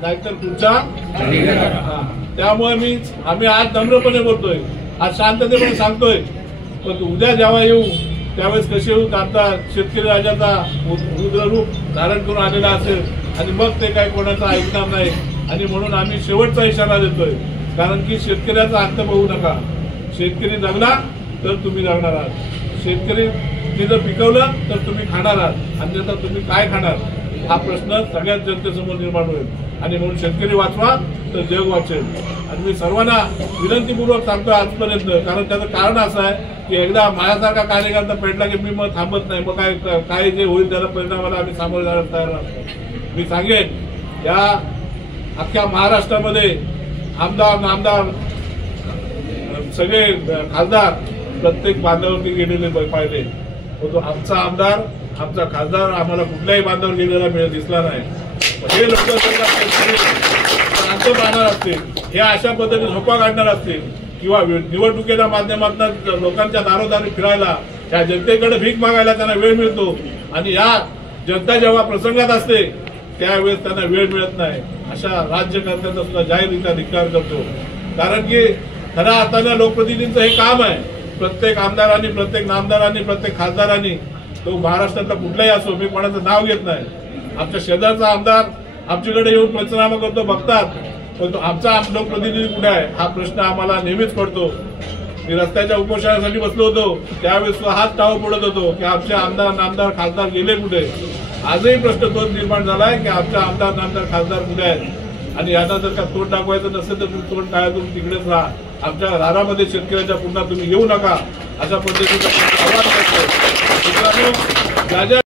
नाहीतर तुमचा त्यामुळे आम्ही आज नम्रपणे बोलतोय, आज शांततेपणे सांगतोय, पण उद्या जेव्हा येऊ त्यावेळेस कसे येऊ आता शेतकरी राजाचा उग्ररूप धारण करून आलेला असेल आणि मग ते काही कोणाचं ऐकणार नाही. आणि म्हणून आम्ही शेवटचा इशारा देतोय, कारण की शेतकऱ्याचा अंत बघू नका. शेतकरी जगला तर तुम्ही जगणार आहात, शेतकरी जर पिकवलं तर तुम्ही खाणार आहात, अन्यथा तुम्ही काय खाणार हा प्रश्न सगळ्याच जनतेसमोर निर्माण होईल. आणि म्हणून शेतकरी वाचवा तर जग वाचेल. आणि मी सर्वांना विनंतीपूर्वक सांगतो आजपर्यंत, कारण त्याचं कारण असं आहे की एकदा माझ्यासारखा कार्यकर्ता पेटला की मी मग थांबत नाही, मग काय जे होईल त्याला परिणामाला आम्ही सामोरे जायला तयार असतो. मी सांगेन या अख्ख्या महाराष्ट्रामध्ये आमदार सगळे खासदार प्रत्येक बांधावरती गेलेले पाहिले, तो आमचा आमदार आमचा खासदार आम्हाला कुठल्याही बांधावर गेलेला दिसला नाही. हे लोक शांत राहणार असतील, हे अशा पद्धतीने झोपा काढणार असतील किंवा निवडणुकीच्या माध्यमातून लोकांच्या दारोदारी फिरायला, त्या जनतेकडे भीक मागायला त्यांना वेळ मिळतो आणि या जनता जेव्हा प्रसंगात असते त्यावेळेस त्यांना वेळ मिळत नाही, अशा राज्यकर्त्यांचा सुद्धा जाहीररित्या धिक्कार करतो. कारण की खऱ्या अर्थानं लोकप्रतिनिधींचं हे काम आहे. प्रत्येक आमदारांनी, प्रत्येक नामदारांनी, प्रत्येक खासदारांनी, तो महाराष्ट्रातला कुठलाही असो, मी कोणाचं नाव घेत नाही, आमच्या शेजारचा आमदार आमच्याकडे येऊन पंचनामा करतो बघतात, पण तो आमचा लोकप्रतिनिधी कुठे आहे हा प्रश्न आम्हाला नेहमीच पडतो. मी रस्त्याच्या उपोषणासाठी बसलो होतो त्यावेळेस हाच टाव पडत होतो की आमचे आमदार नामदार खासदार गेले कुठे. आजही प्रश्न तोच निर्माण झालाय की आमचा आमदार नामदार खासदार कुठे आहेत. आणि यांना जर का तोंड दाखवायचं नसेल तर तुम्ही तोंड टाळून तिकडेच राहा, आमच्या दारामध्ये शेतकऱ्याच्या पुन्हा तुम्ही येऊ नका, अशा पद्धतीचं आवाहन करतो.